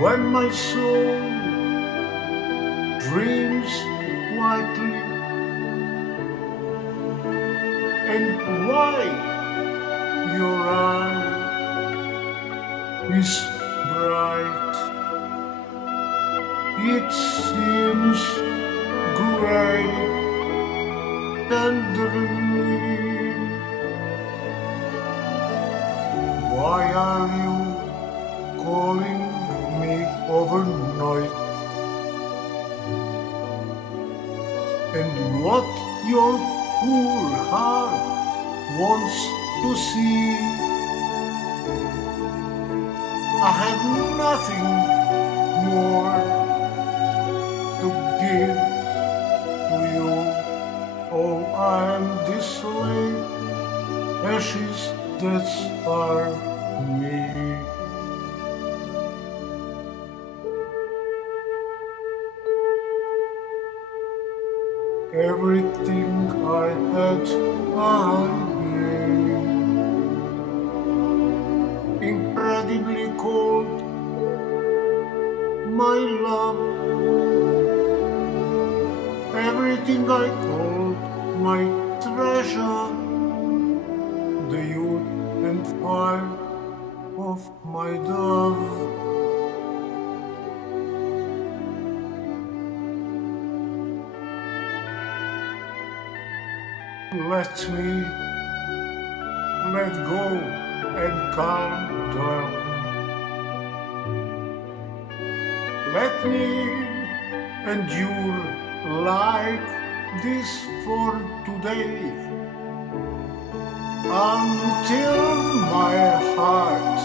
when my soul dreams quietly, and why your eye is bright. It seems great tenderly. Why are you calling me overnight? And what your poor heart wants to see, I have nothing more to give to you. Oh, I'm this late ashes that are me. Everything I had, I gave. Incredibly cold, my love. Everything I called my treasure, the youth and fire of my dove. Let me let go and calm down. Let me endure like this for today until my heart